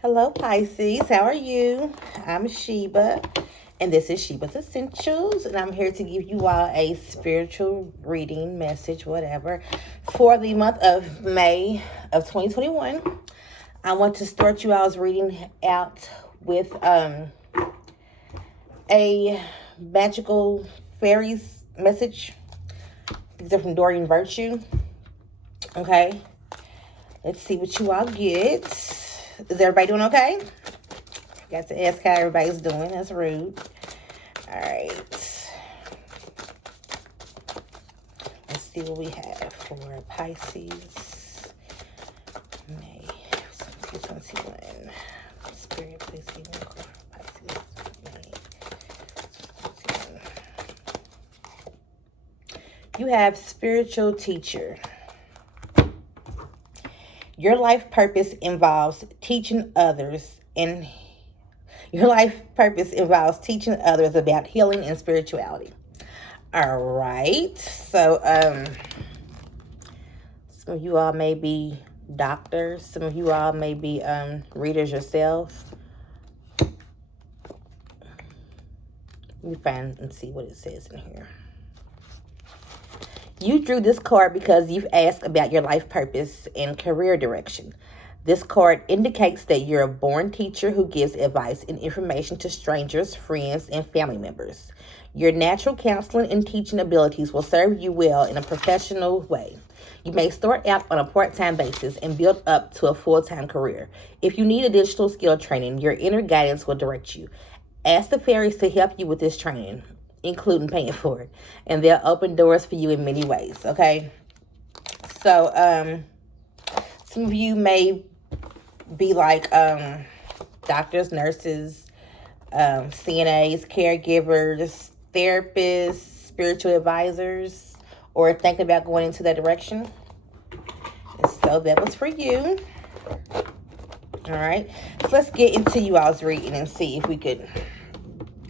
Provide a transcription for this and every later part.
Hello, Pisces. How are you? I'm Sheba, and this is Sheba's Essentials, and I'm here to give you all a spiritual reading message, whatever, for the month of May of 2021. I want to start you all's reading out with a magical fairies message. These are from Dorian Virtue. Okay, let's see what you all get. Is everybody doing okay? Got to ask how everybody's doing. That's rude. All right. Let's see what we have for Pisces May 2021. Spirit, please give me a call for Pisces May 2021. You have spiritual teacher. Your life purpose involves teaching others about healing and spirituality. All right. So some of you all may be doctors. Some of you all may be readers yourself. Let me find and see what it says in here. You drew this card because you've asked about your life purpose and career direction. This card indicates that you're a born teacher who gives advice and information to strangers, friends, and family members. Your natural counseling and teaching abilities will serve you well in a professional way. You may start out on a part-time basis and build up to a full-time career. If you need additional skill training, your inner guidance will direct you. Ask the fairies to help you with this training, including paying for it, and they'll open doors for you in many ways. Okay, so some of you may be like doctors, nurses, CNAs, caregivers, therapists, spiritual advisors, or thinking about going into that direction. So that was for you. All right, so let's get into you all's reading and see if we could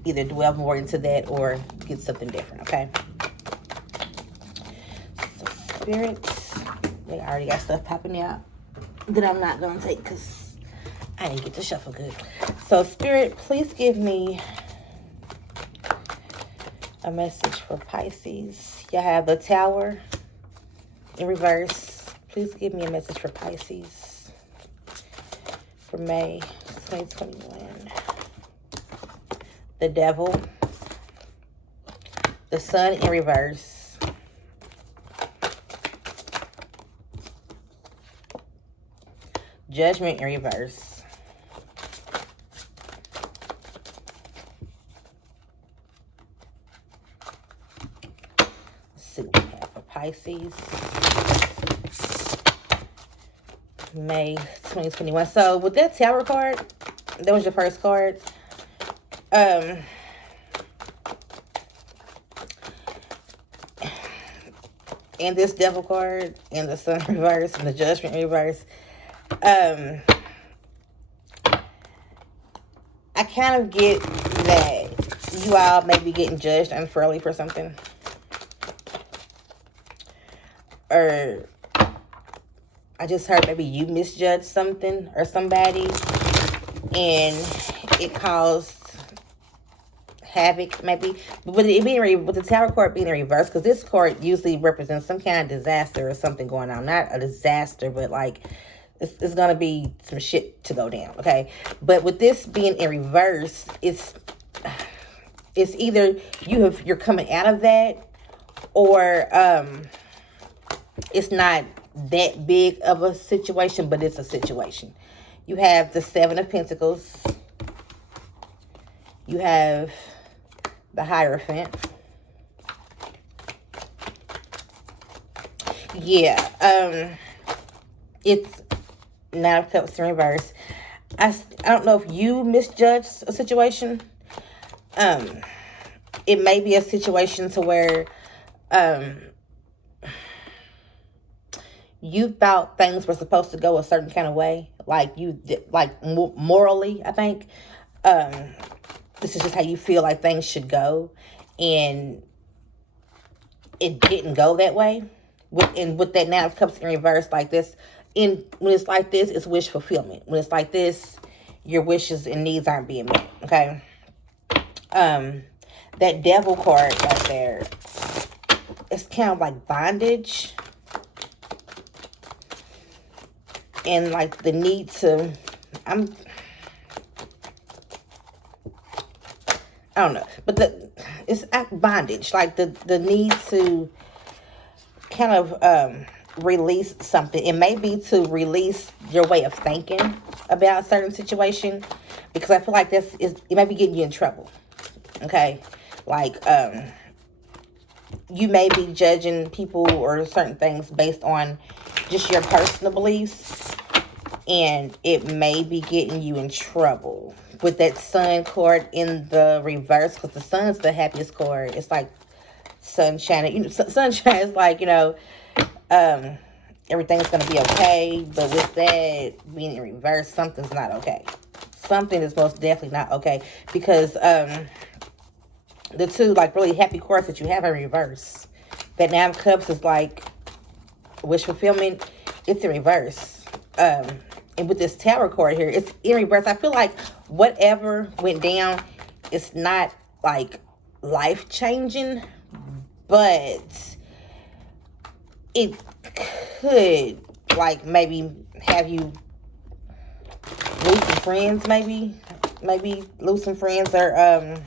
either dwell more into that or get something different, okay? So spirits, they already got stuff popping out that I'm not going to take because I didn't get to shuffle good. So spirit, please give me a message for Pisces. Y'all have the Tower in reverse. Please give me a message for Pisces for May 2021. The Devil, the Sun in reverse, Judgment in reverse, let's see what we have for Pisces, May 2021. So with that Tower card, that was your first card. And this Devil card and the Sun reverse and the Judgment reverse, I kind of get that you all may be getting judged unfairly for something, or I just heard maybe you misjudged something or somebody and it caused havoc, maybe. But with it being with the Tower card being in reverse, because this card usually represents some kind of disaster or something going on. Not a disaster, but like it's gonna be some shit to go down, okay? But with this being in reverse, it's either you're coming out of that, or it's not that big of a situation, but it's a situation. You have the Seven of Pentacles. You have the Hierophant. Yeah, it's Nine of Cups in reverse. I don't know if you misjudged a situation. It may be a situation to where you thought things were supposed to go a certain kind of way, like morally, I think. This is just how you feel like things should go, and it didn't go that way. With that Nine of Cups in reverse, like this, when it's like this, it's wish fulfillment. When it's like this, your wishes and needs aren't being met. Okay. That devil card right there, it's kind of like bondage. And like the need to, I don't know, but it's bondage, like the need to kind of release something. It may be to release your way of thinking about a certain situation, because I feel like it may be getting you in trouble. Okay, like you may be judging people or certain things based on just your personal beliefs, and it may be getting you in trouble with that sun card in the reverse, because the sun's the happiest card. It's like sunshine. Sunshine is like, everything's gonna be okay. But with that being in reverse, something's not okay. Something is most definitely not okay, because the two like really happy cards that you have in reverse, that Nine of Cups is like wish fulfillment. It's in reverse. And with this Tower card here, it's in reverse. I feel like whatever went down, it's not like life changing, but it could like maybe have you lose some friends, maybe lose some friends, or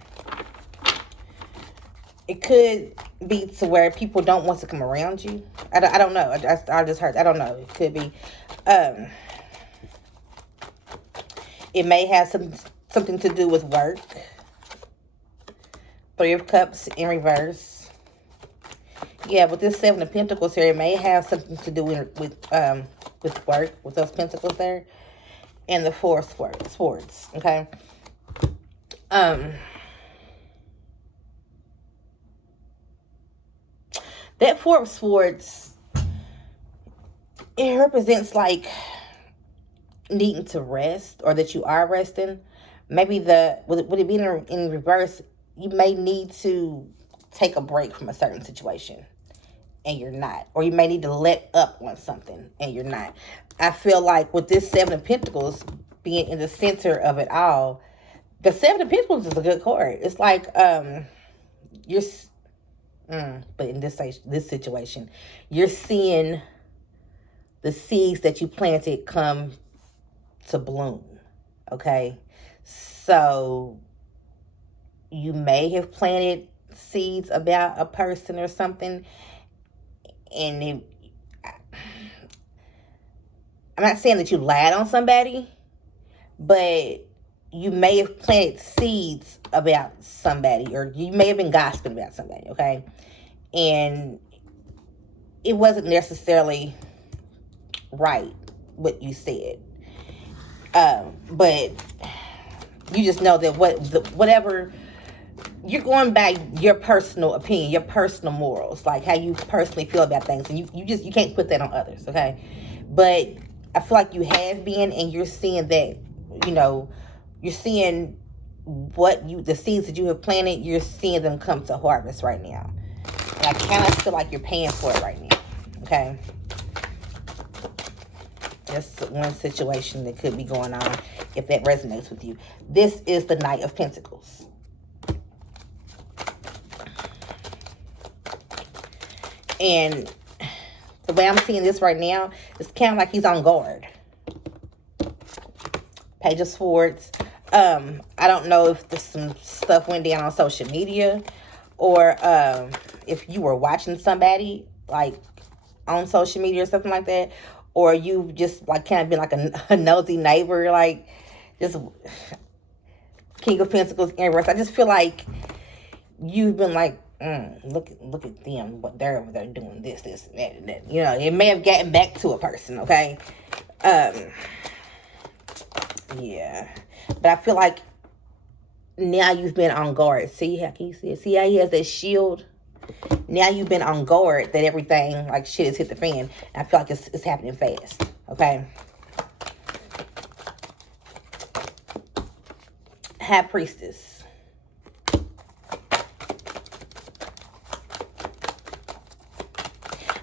it could be to where people don't want to come around you. I don't know. I just heard. I don't know. It could be. It may have something to do with work. Three of Cups in reverse. Yeah, with this Seven of Pentacles here, it may have something to do with work, with those pentacles there. And the Four of Swords, okay? That Four of Swords, it represents like needing to rest, or that you are resting. Maybe would it be in reverse, you may need to take a break from a certain situation and you're not, or you may need to let up on something and you're not. I feel like with this Seven of Pentacles being in the center of it all, the Seven of Pentacles is a good card. It's like you're but in this situation, you're seeing the seeds that you planted come to bloom. Okay, so you may have planted seeds about a person or something, and I'm not saying that you lied on somebody, but you may have planted seeds about somebody, or you may have been gossiping about somebody, okay? And it wasn't necessarily right what you said. But you just know that whatever, you're going by your personal opinion, your personal morals, like how you personally feel about things, and you can't put that on others, okay? But I feel like you have been, and you're seeing that, you're seeing the seeds that you have planted, you're seeing them come to harvest right now. And I kind of feel like you're paying for it right now, okay? That's one situation that could be going on, if that resonates with you. This is the Knight of Pentacles. And the way I'm seeing this right now, it's kind of like he's on guard. Page of Swords. I don't know if some stuff went down on social media, or if you were watching somebody like on social media or something like that, or you've just like kind of been like a nosy neighbor, like just King of Pentacles in reverse. I just feel like you've been like, look at them, what they're over there doing, this, that, that. It may have gotten back to a person, okay? Yeah. But I feel like now you've been on guard. See how can you see it? See how he has that shield? Now you've been on guard that everything, like shit, has hit the fan. And I feel like it's happening fast, okay? High Priestess.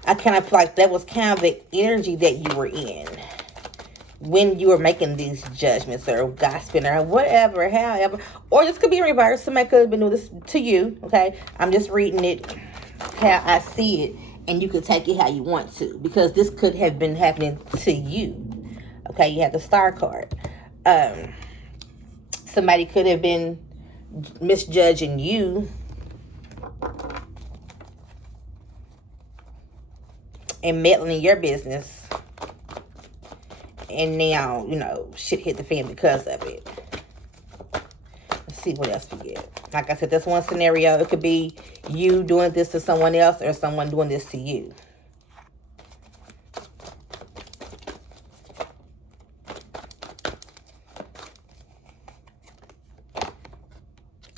I kind of feel like that was kind of the energy that you were in. when you are making these judgments or gossiping or whatever, however, or this could be in reverse. Somebody could have been doing this to you, okay? I'm just reading it how I see it, and you could take it how you want to, because this could have been happening to you, okay? You have the Star card. Somebody could have been misjudging you and meddling in your business, and now, shit hit the fan because of it. Let's see what else we get. Like I said, that's one scenario. It could be you doing this to someone else or someone doing this to you.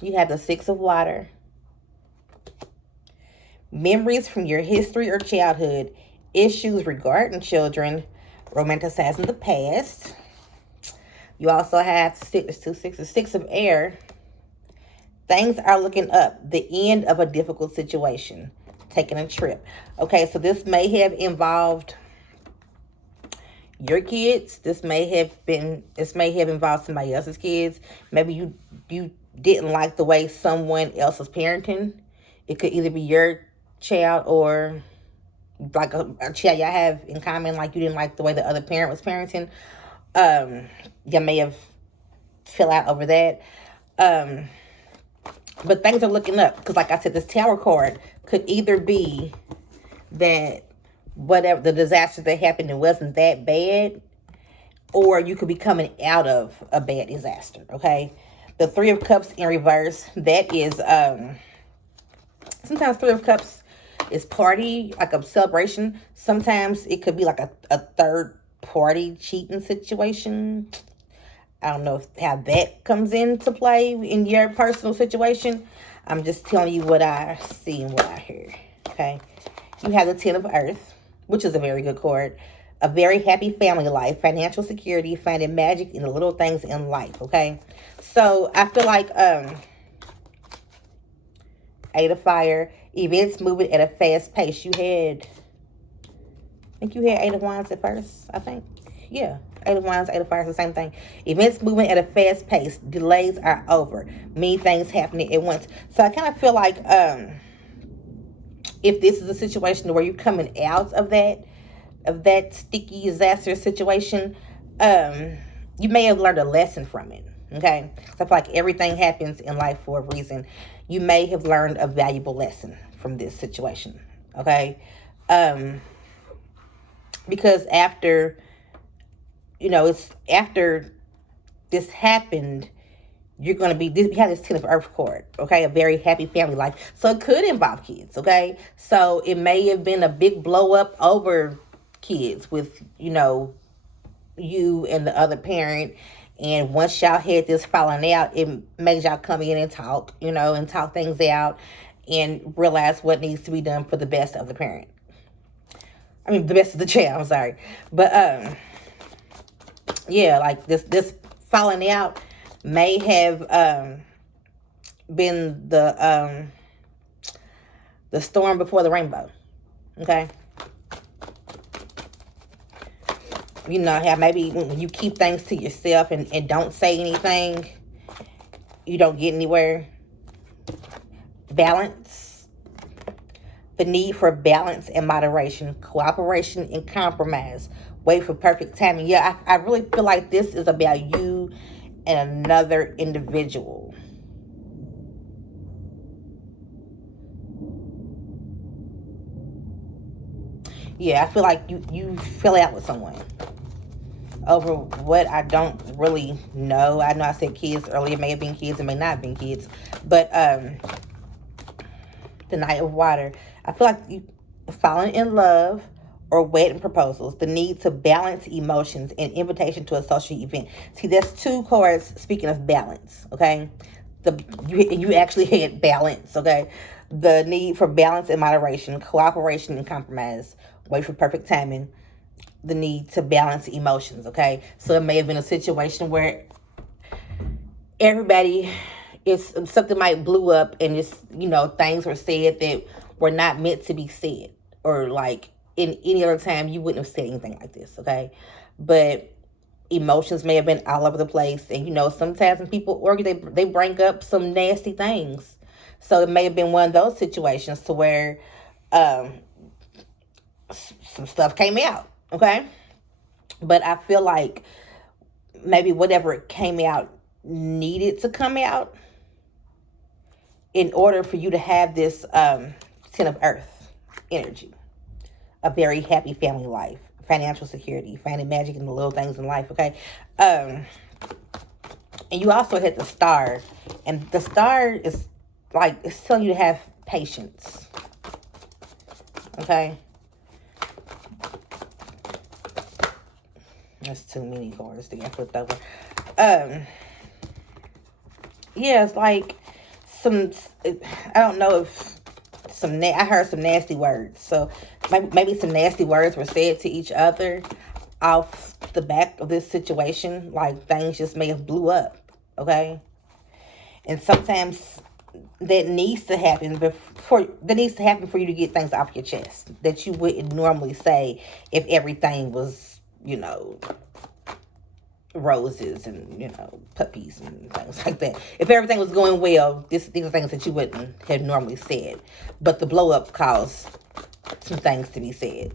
You have the Six of Water. Memories from your history or childhood. Issues regarding children. Romanticizing the past. You also have Six of Air. Things are looking up. The end of a difficult situation. Taking a trip. Okay, so this may have involved your kids. This may have involved somebody else's kids. Maybe you didn't like the way someone else was parenting. It could either be your child or like a child y'all have in common, like you didn't like the way the other parent was parenting. You may have fell out over that. But things are looking up, because like I said, this Tower card could either be that whatever the disaster that happened, it wasn't that bad, or you could be coming out of a bad disaster, okay? The Three of Cups in reverse, that is, sometimes Three of Cups is party, like a celebration. Sometimes it could be like a third party cheating situation. I don't know how that comes into play in your personal situation. I'm just telling you what I see and what I hear, okay? You have the Ten of Earth, which is a very good card. A very happy family life, financial security, finding magic in the little things in life, okay? So I feel like Eight of Fire, events moving at a fast pace. I think you had Eight of Wands at first, I think. Yeah, Eight of Wands, Eight of Fire is the same thing. Events moving at a fast pace. Delays are over. Many things happening at once. So I kind of feel like if this is a situation where you're coming out of that sticky disaster situation, you may have learned a lesson from it. Okay, so I feel like everything happens in life for a reason. You may have learned a valuable lesson from this situation. Okay, because after this happened, you're going to be, you have this Ten of Earth card, okay? A very happy family life. So it could involve kids, okay? So it may have been a big blow up over kids with, you and the other parent. And once y'all had this falling out, it made y'all come in and talk, and talk things out and realize what needs to be done for the best of the parent. I mean, the best of the child, I'm sorry. But, yeah, like this falling out may have been the storm before the rainbow, okay? How maybe when you keep things to yourself and don't say anything, you don't get anywhere. Balance. The need for balance and moderation, cooperation and compromise. Wait for perfect timing. Yeah, I really feel like this is about you and another individual. Yeah, I feel like you fell out with someone over what I don't really know. I know I said kids earlier. It may have been kids. It may not have been kids. But the Knight of Water. I feel like you falling in love or wedding proposals. The need to balance emotions and invitation to a social event. See, that's two cards speaking of balance, okay? You actually had balance, okay? The need for balance and moderation, cooperation and compromise. Wait for perfect timing. The need to balance emotions, okay? So it may have been a situation where something might blew up and it's, things were said that were not meant to be said. Or like in any other time, you wouldn't have said anything like this, okay? But Emotions may have been all over the place. And, sometimes when people argue, they bring up some nasty things. So it may have been one of those situations to where um, some stuff came out. Okay. But I feel like maybe whatever came out needed to come out in order for you to have this Ten of Earth energy. A very happy family life, financial security, finding magic in the little things in life, okay? And you also hit the star. And the star is like, it's telling you to have patience, okay? That's too many cards to get flipped over. Yeah, it's like I don't know if I heard some nasty words. So maybe some nasty words were said to each other off the back of this situation. Like things just may have blew up. Okay. And sometimes that needs to happen for you to get things off your chest that you wouldn't normally say if everything was, roses and, puppies and things like that. If everything was going well, these are things that you wouldn't have normally said. But the blow up caused some things to be said.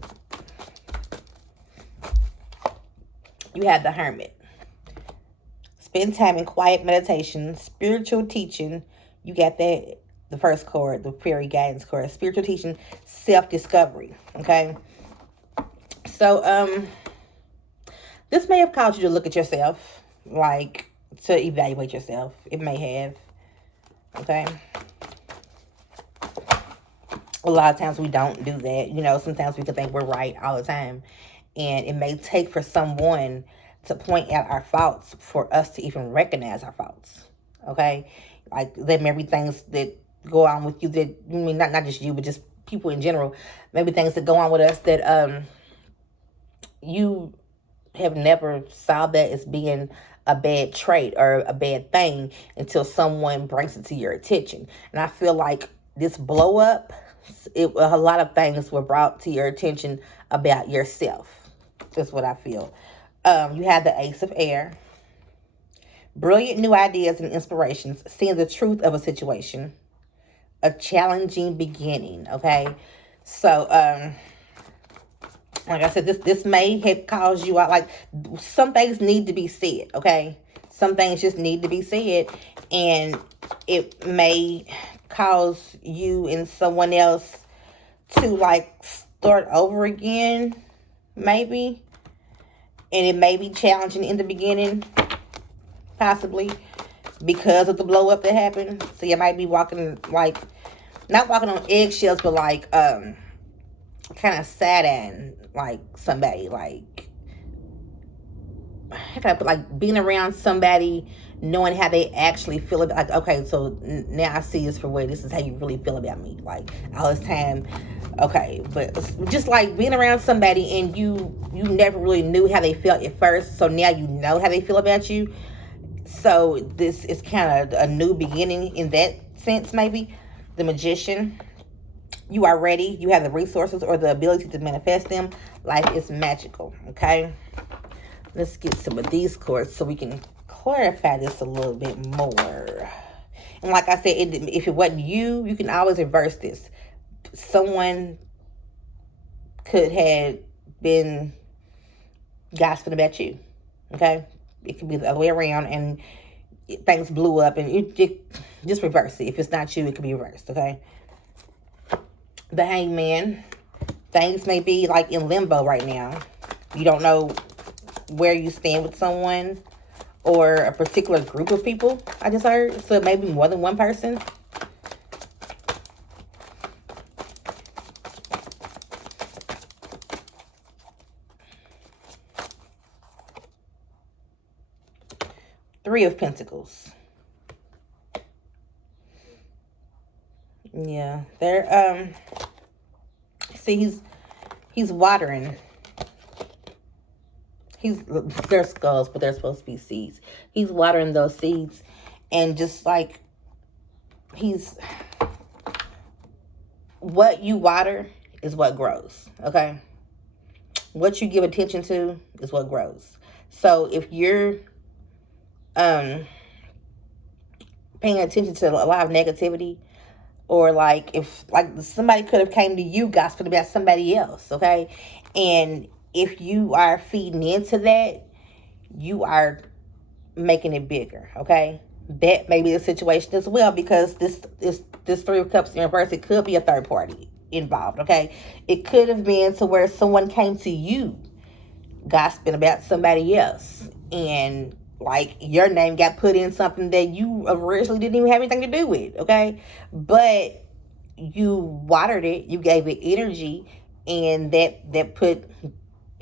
You have the Hermit. Spend time in quiet meditation, spiritual teaching. You got that, the first card, the fairy guidance card. Spiritual teaching, self-discovery. Okay? So, this may have caused you to look at yourself, like to evaluate yourself. It may have. Okay? A lot of times we don't do that. Sometimes we can think we're right all the time. And it may take for someone to point out our faults for us to even recognize our faults. Okay? Like there may be things that go on with you that, not just you, but just people in general. Maybe things that go on with us that you have never saw that as being a bad trait or a bad thing until someone brings it to your attention. And I feel like this blow up, a lot of things were brought to your attention about yourself. That's what I feel. You have the Ace of Air. Brilliant new ideas and inspirations. Seeing the truth of a situation. A challenging beginning. Okay. So, like I said, this may have caused you out. Like some things need to be said, okay? Some things just need to be said, and it may cause you and someone else to like start over again, maybe. And it may be challenging in the beginning, possibly because of the blow up that happened. So you might be walking like, not walking on eggshells, but like kind of sad and like somebody, like how can I put, like being around somebody, knowing how they actually feel about, like, okay, so now I see this for what this is how you really feel about me, like all this time. Okay, but just like being around somebody and you never really knew how they felt at first, so now you know how they feel about you. So this is kind of a new beginning in that sense. Maybe the Magician. You are ready. You have the resources or the ability to manifest them. Life is magical. Okay. Let's get some of these cards so we can clarify this a little bit more. And like I said, if it wasn't you, you can always reverse this. Someone could have been gossiping about you. Okay. It could be the other way around and things blew up, and you just reverse it. If it's not you, it could be reversed. Okay. The Hangman. Things may be like in limbo right now. You don't know where you stand with someone or a particular group of people, I just heard. So it may be more than one person. Three of Pentacles. Yeah, they're see, he's watering. They're skulls, but they're supposed to be seeds. He's watering those seeds, and just like what you water is what grows. Okay, what you give attention to is what grows. So if you're um paying attention to a lot of negativity, or like if like somebody could have came to you gossiping about somebody else, okay, and if you are feeding into that, you are making it bigger, okay. That may be the situation as well, because this Three of Cups in reverse, it could be a third party involved, okay. It could have been to where someone came to you gossiping about somebody else, and like your name got put in something that you originally didn't even have anything to do with, okay, but you watered it, you gave it energy, and that put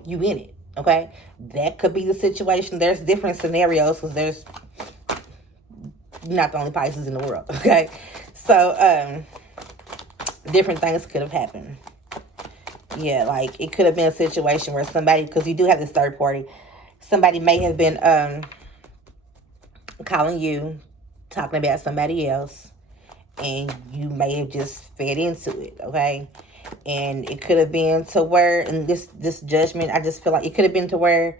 you in it, okay. That could be the situation. There's different scenarios, because there's not the only Pisces in the world, okay. So different things could have happened. Yeah, like it could have been a situation where somebody, because you do have this third party, somebody may have been calling you, talking about somebody else, and you may have just fed into it, okay. And it could have been to where, and this judgment, I just feel like it could have been to where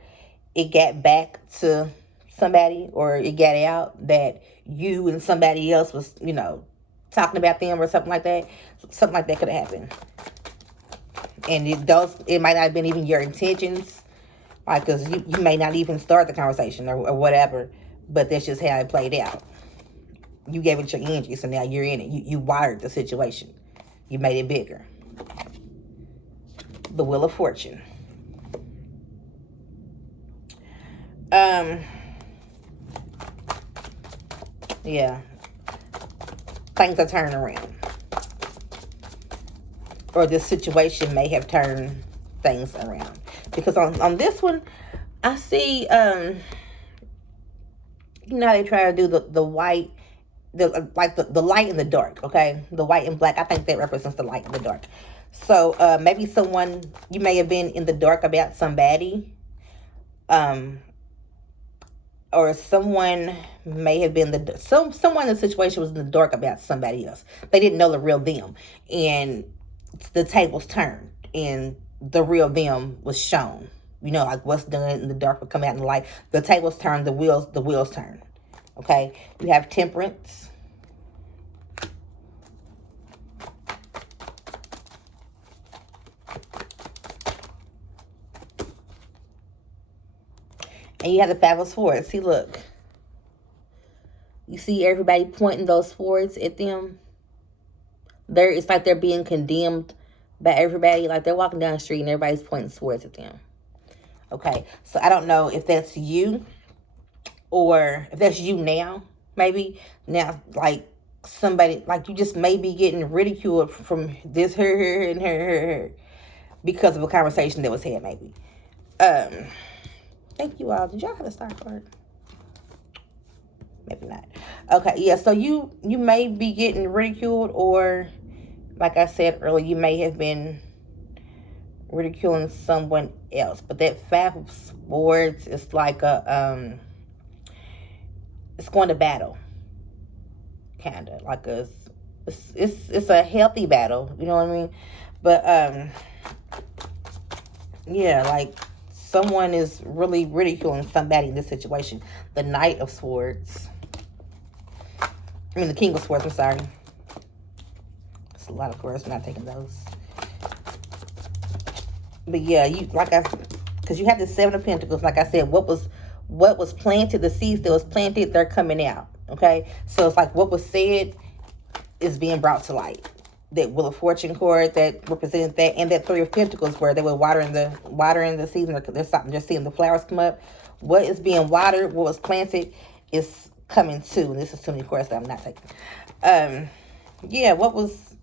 it got back to somebody, or it got out that you and somebody else was, talking about them or something like that. Something like that could have happened. And it might not have been even your intentions, like, because you may not even start the conversation or whatever, but that's just how it played out. You gave it your energy, so now you're in it. You wired the situation. You made it bigger. The Wheel of Fortune. Yeah. Things are turning around. Or this situation may have turned things around. Because on this one, I see, how they try to do the white, the light and the dark, okay? The white and black, I think that represents the light and the dark. So maybe you may have been in the dark about somebody, or someone may have been someone in the situation was in the dark about somebody else. They didn't know the real them, and the tables turned, and the real them was shown. Like what's done in the dark will come out in the light. The tables turned, the wheels turn. Okay, you have Temperance. And you have the Five of Swords. See, look. You see everybody pointing those swords at them? It's like they're being condemned by everybody. Like they're walking down the street and everybody's pointing swords at them. Okay, so I don't know if that's you, or if that's you now, maybe. Now, like somebody, like you just may be getting ridiculed from this, her, and her, because of a conversation that was had, maybe. Thank you all. Did y'all have a star card? Maybe not. Okay, yeah, so you may be getting ridiculed, or like I said earlier, you may have been ridiculing someone else. But that Five of Swords is like it's going to battle, kind of like it's a healthy battle, you know what I mean? But yeah, like someone is really ridiculing somebody in this situation. The Knight of Swords. The King of Swords, I'm sorry. It's a lot of swords, I'm not taking those. But yeah, because you have the Seven of Pentacles. Like I said, what was planted, the seeds that was planted, they're coming out. Okay, so it's like what was said is being brought to light. That Wheel of Fortune card that represented that, and that Three of Pentacles where they were watering the seeds, and there's something, just seeing the flowers come up. What is being watered, what was planted, is coming to. And this is too many cards that I'm not taking. Yeah, what was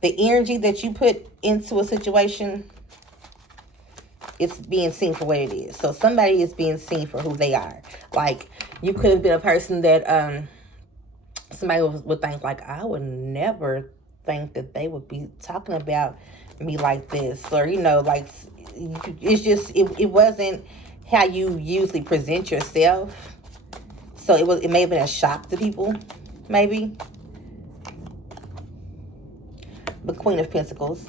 the energy that you put into a situation? It's being seen for what it is. So somebody is being seen for who they are. Like, you could have been a person that somebody would think, like, I would never think that they would be talking about me like this. Or, like, it's just, it wasn't how you usually present yourself. So it may have been a shock to people, maybe. The Queen of Pentacles.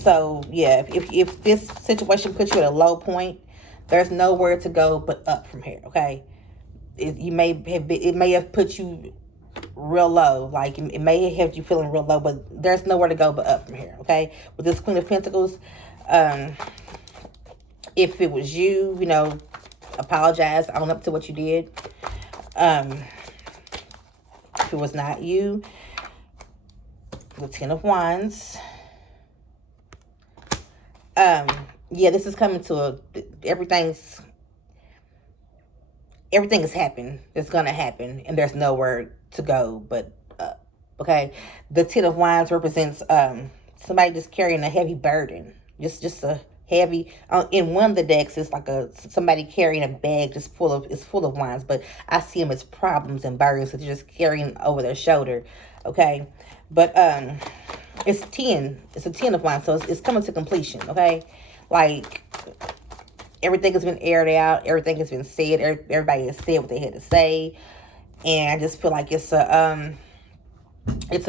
So yeah, if this situation puts you at a low point, there's nowhere to go but up from here. Okay, it may have put you real low, like it may have you feeling real low, but there's nowhere to go but up from here. Okay, with this Queen of Pentacles, if it was you, apologize, own up to what you did. If it was not you, the Ten of Wands. Yeah, this is coming to everything has happened. It's gonna happen, and there's nowhere to go but up. Okay, the Ten of Wands represents somebody just carrying a heavy burden, just a heavy. In one of the decks, it's like somebody carrying a bag just full of wands, but I see them as problems and burdens that they're just carrying over their shoulder. Okay, but it's 10. It's a 10 of wands, so it's coming to completion. Okay, like everything has been aired out, everything has been said, everybody has said what they had to say, and I just feel like it's a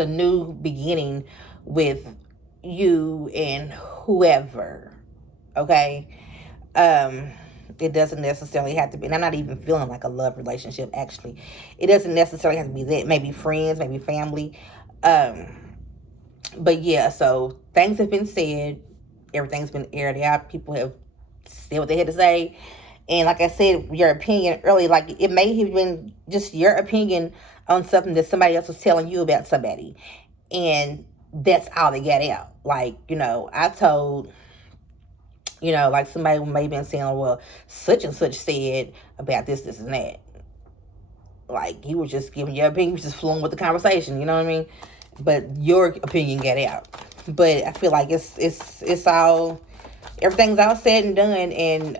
new beginning with you and whoever. Okay, it doesn't necessarily have to be, and I'm not even feeling like a love relationship. Actually, it doesn't necessarily have to be that. Maybe friends, maybe family. But yeah, so things have been said, everything's been aired out. People have said what they had to say, and like I said, your opinion earlier, like it may have been just your opinion on something that somebody else was telling you about somebody, and that's all they got out. Like, I told, like somebody may have been saying, well, such and such said about this, and that. Like, you were just giving your opinion, you were just flowing with the conversation, you know what I mean? But your opinion got out. But I feel like it's all, everything's all said and done, and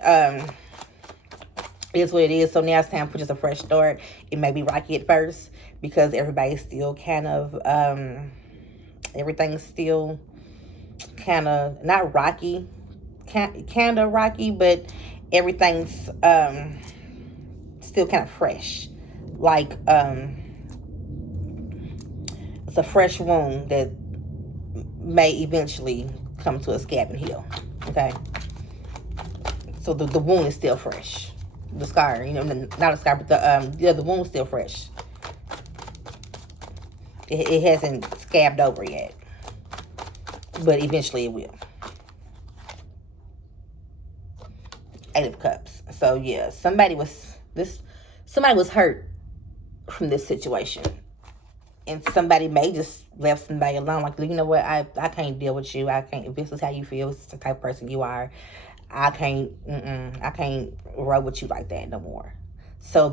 it is what it is. So now it's time for just a fresh start. It may be rocky at first because everybody's still kind of, everything's still kind of, not rocky, kind of rocky, but everything's still kind of fresh. Like, it's a fresh wound that may eventually come to a scab and heal. Okay, so the wound is still fresh. The scar, not a scar, but the wound is still fresh. It hasn't scabbed over yet, but eventually it will. Eight of Cups. So yeah, somebody was hurt from this situation, and somebody may just left somebody alone. Like, you know what, I can't deal with you. I can't. If this is how you feel, this is the type of person you are, I can't roll with you like that no more. So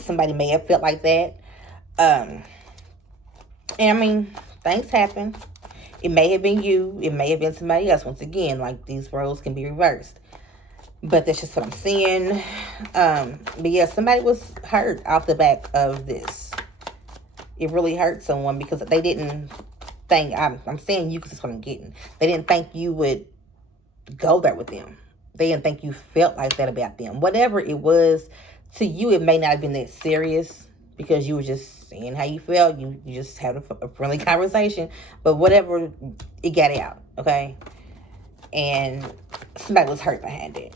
somebody may have felt like that. And I mean, things happen. It may have been you. It may have been somebody else. Once again, like, these roles can be reversed. But that's just what I'm seeing. But yeah, somebody was hurt off the back of this. It really hurt someone because they didn't think, I'm saying you because that's what I'm getting. They didn't think you would go there with them. They didn't think you felt like that about them. Whatever it was, to you, it may not have been that serious because you were just saying how you felt. You just had a friendly conversation. But whatever, it got out, okay? And somebody was hurt behind it.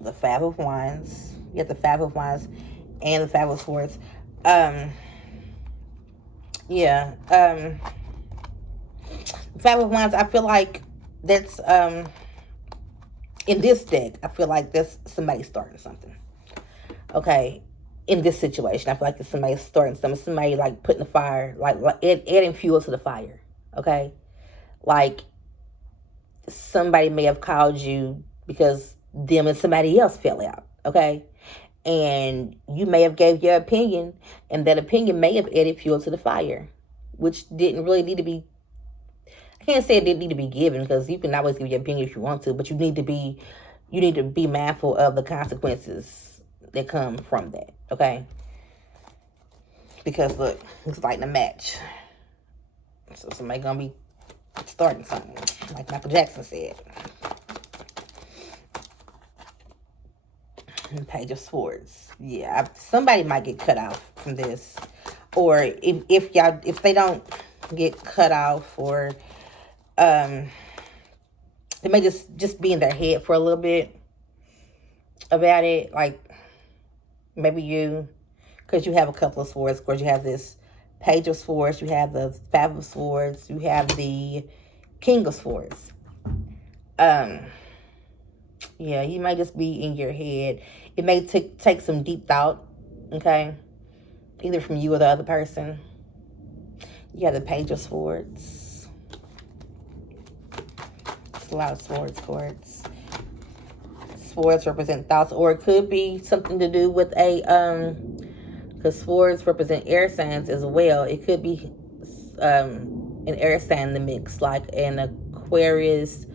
The Five of Wands. You have the Five of Wands and the Five of Swords. Yeah. Five of Wands, I feel like that's, in this deck, I feel like that's somebody starting something. Okay. In this situation, I feel like it's somebody starting something. Somebody, like, putting the fire, like adding fuel to the fire. Okay. Like, somebody may have called you because them and somebody else fell out. Okay. And you may have gave your opinion, and that opinion may have added fuel to the fire, which didn't really need to be. I can't say it didn't need to be given, because you can always give your opinion if you want to, but you need to be mindful of the consequences that come from that. Okay. Because look, it's lighting a match. So somebody gonna be starting something, like Michael Jackson said. And Page of Swords. Yeah, somebody might get cut off from this, or if they don't get cut off, or they may just be in their head for a little bit about it. Like maybe because you have a couple of swords. Of course, you have this Page of Swords, you have the Five of Swords, you have the King of Swords. Yeah, you might just be in your head. It may take some deep thought, okay? Either from you or the other person. You have the Page of Swords. It's a lot of swords cards. Swords represent thoughts, or it could be something to do with because swords represent air signs as well. It could be an air sign in the mix, like an Aquarius,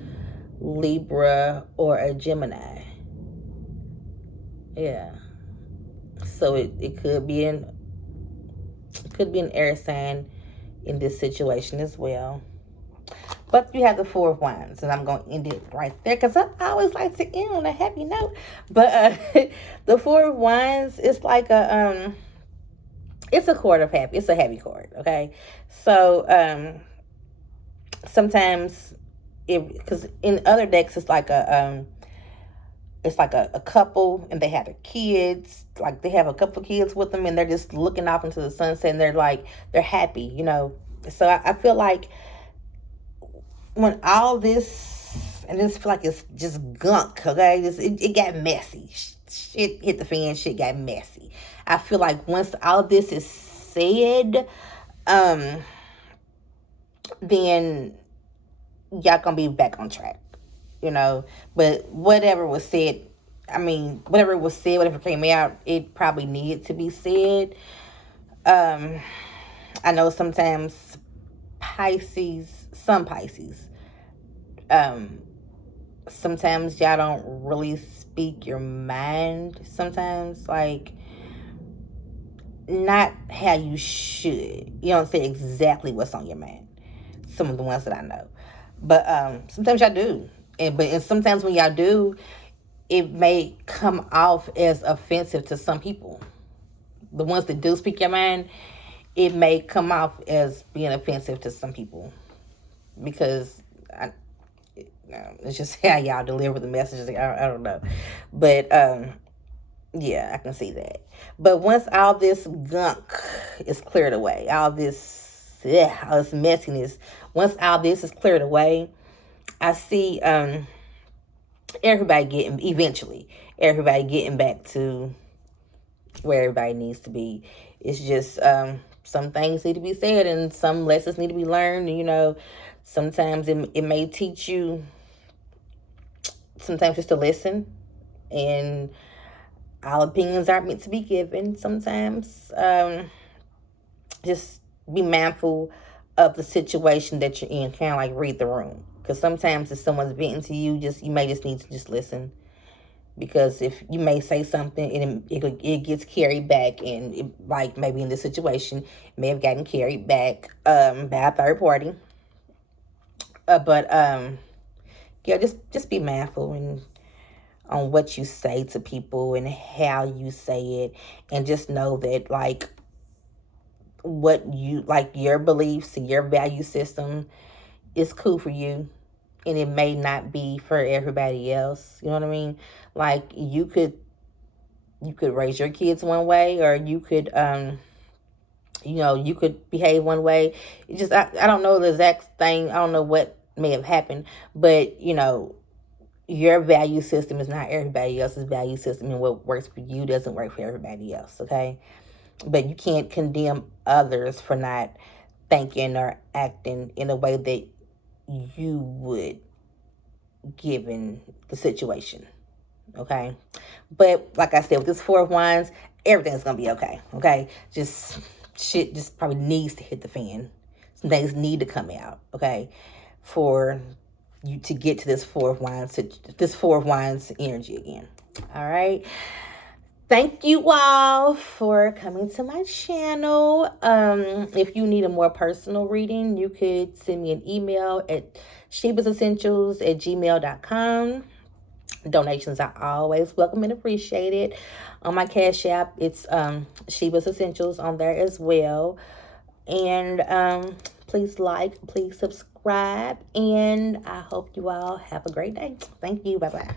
Libra, or a Gemini. Yeah. So it could be an air sign in this situation as well. But you have the Four of Wands, and I'm going to end it right there because I always like to end on a happy note. But the Four of Wands is like it's a card of happy. It's a happy card, okay? So sometimes because in other decks it's like a couple, and they have their kids, like they have a couple of kids with them, and they're just looking off into the sunset, and they're happy, you know. So I feel like when all this, and I just feel like it's just gunk, okay? It got messy. Shit hit the fan, shit got messy. I feel like once all this is said, then y'all gonna be back on track, you know. But whatever was said, whatever came out, it probably needed to be said. I know sometimes some Pisces, sometimes y'all don't really speak your mind sometimes, like not how you should. You don't say exactly what's on your mind. Some of the ones that I know. But sometimes y'all do. And sometimes when y'all do, it may come off as offensive to some people. The ones that do speak your mind, it may come off as being offensive to some people. Because it's just how y'all deliver the messages. I don't know. But yeah, I can see that. But once all this gunk is cleared away, all this messiness, once all this is cleared away, I see everybody getting back to where everybody needs to be. It's just some things need to be said, and some lessons need to be learned. You know, sometimes it may teach you sometimes just to listen, and all opinions aren't meant to be given. Sometimes just be mindful of the situation that you're in. Kind of like read the room, because sometimes if someone's venting to you, you may just need to just listen, because if you may say something and it gets carried back, and like maybe in this situation it may have gotten carried back by a third party. But yeah, just be mindful and on what you say to people and how you say it, and just know that like what you like, your beliefs and your value system is cool for you, and it may not be for everybody else. You know what I mean? Like you could raise your kids one way, or you could you could behave one way. It just I don't know the exact thing. I don't know what may have happened, but your value system is not everybody else's value system, and what works for you doesn't work for everybody else, okay? But you can't condemn others for not thinking or acting in a way that you would, given the situation, okay? But like I said, with this Four of Wands, everything's gonna be okay? Just shit just probably needs to hit the fan. Some things need to come out, okay, for you to get to this Four of Wands energy again. All right. Thank you all for coming to my channel. If you need a more personal reading, you could send me an email at shebasessentials@gmail.com. Donations are always welcome and appreciated. On my Cash App, it's Sheba's Essentials on there as well. And please like, please subscribe, and I hope you all have a great day. Thank you. Bye bye.